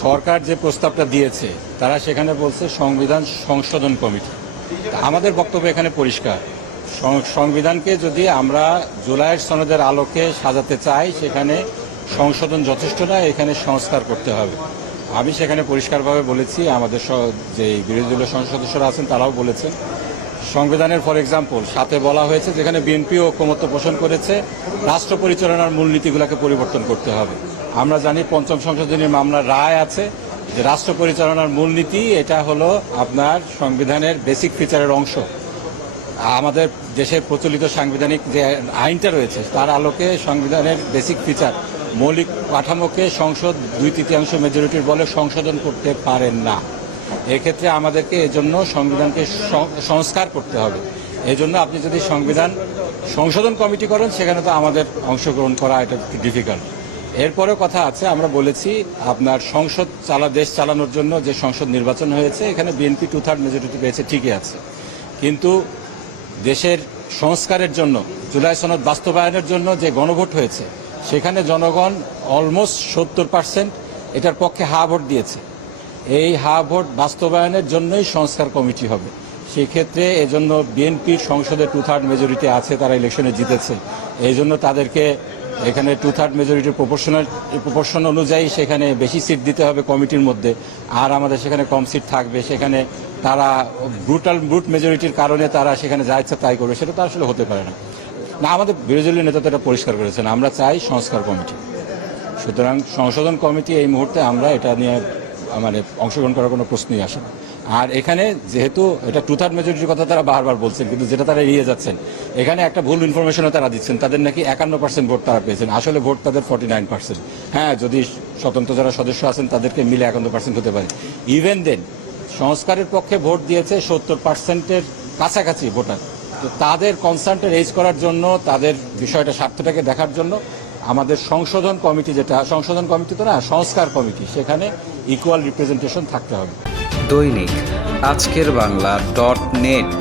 সরকার যে প্রস্তাবটা দিয়েছে তারা সেখানে বলছে সংবিধান সংশোধন কমিটি। আমাদের বক্তব্য এখানে পরিষ্কার, সংবিধানকে যদি আমরা জুলাইয়ের সনদের আলোকে সাজাতে চাই সেখানে সংশোধন যথেষ্ট না, এখানে সংস্কার করতে হবে। আমি সেখানে পরিষ্কারভাবে বলেছি, আমাদের যে বিরোধী দলীয় সংসদ সদস্যরা আছেন তারাও বলেছেন। সংবিধানের ফর এক্সাম্পল সাথে বলা হয়েছে, যেখানে বিএনপিও ঐকমত্য পোষণ করেছে, রাষ্ট্র পরিচালনার মূলনীতিগুলোকে পরিবর্তন করতে হবে। আমরা জানি পঞ্চম সংশোধনী মামলার রায় আছে যে রাষ্ট্র পরিচালনার মূলনীতি এটা হলো আপনার সংবিধানের বেসিক ফিচারের অংশ। আমাদের দেশের প্রচলিত সাংবিধানিক যে আইনটা রয়েছে তার আলোকে সংবিধানের বেসিক ফিচার মৌলিক কাঠামোকে সংসদ 2/3 মেজরিটির বলে সংশোধন করতে পারেন না। এক্ষেত্রে আমাদেরকে এজন্য সংবিধানকে সংস্কার করতে হবে। এজন্য আপনি যদি সংবিধান সংশোধন কমিটি করেন সেখানে তো আমাদের অংশগ্রহণ করা এটা একটু ডিফিকাল্ট। এরপরেও কথা আছে, আমরা বলেছি আপনার সংসদ দেশ চালানোর জন্য যে সংসদ নির্বাচন হয়েছে এখানে বিএনপি 2/3 মেজরিটি পেয়েছে, ঠিকই আছে, কিন্তু দেশের সংস্কারের জন্য জুলাই সনদ বাস্তবায়নের জন্য যে গণভোট হয়েছে সেখানে জনগণ অলমোস্ট 70% এটার পক্ষে হা ভোট দিয়েছে। এই হা ভোট বাস্তবায়নের জন্যই সংস্কার কমিটি হবে। সেক্ষেত্রে এজন্য বিএনপির সংসদে 2/3 মেজরিটি আছে, তারা ইলেকশনে জিতেছে, এই জন্য তাদেরকে এখানে 2/3 মেজরিটির প্রপোর্শন অনুযায়ী সেখানে বেশি সিট দিতে হবে কমিটির মধ্যে, আর আমাদের সেখানে কম সিট থাকবে। সেখানে তারা ব্রুট মেজরিটির কারণে তারা সেখানে যা ইচ্ছা তাই করবে, সেটা তো আসলে হতে পারে না। আমাদের বিরোধী দলীয় নেতা তো এটা পরিষ্কার করেছেন, আমরা চাই সংস্কার কমিটি। সুতরাং সংশোধন কমিটি এই মুহূর্তে আমরা এটা নিয়ে অংশগ্রহণ করার কোনো প্রশ্নই আসে না। আর এখানে যেহেতু এটা 2/3 মেজরিটির কথা তারা বারবার বলছেন, কিন্তু যেটা তারা এড়িয়ে যাচ্ছেন, এখানে একটা ভুল ইনফরমেশনও তারা দিচ্ছেন, তাদের নাকি 51% ভোট তারা পেয়েছেন, আসলে ভোট তাদের 49%। হ্যাঁ, যদি স্বতন্ত্র যারা সদস্য আছেন তাদেরকে মিলে 51% হতে পারে। ইভেন দেন সংস্কারের পক্ষে ভোট দিয়েছে 70%-এর কাছাকাছি ভোটার। তো তাদের কনসার্নটা রেজ করার জন্য, তাদের বিষয়টা স্বার্থটাকে দেখার জন্য আমাদের সংশোধন কমিটি, যেটা সংশোধন কমিটি তো না, সংস্কার কমিটি, সেখানে ইকুয়াল রিপ্রেজেন্টেশন থাকতে হবে। দৈনিক আজকের বাংলা .net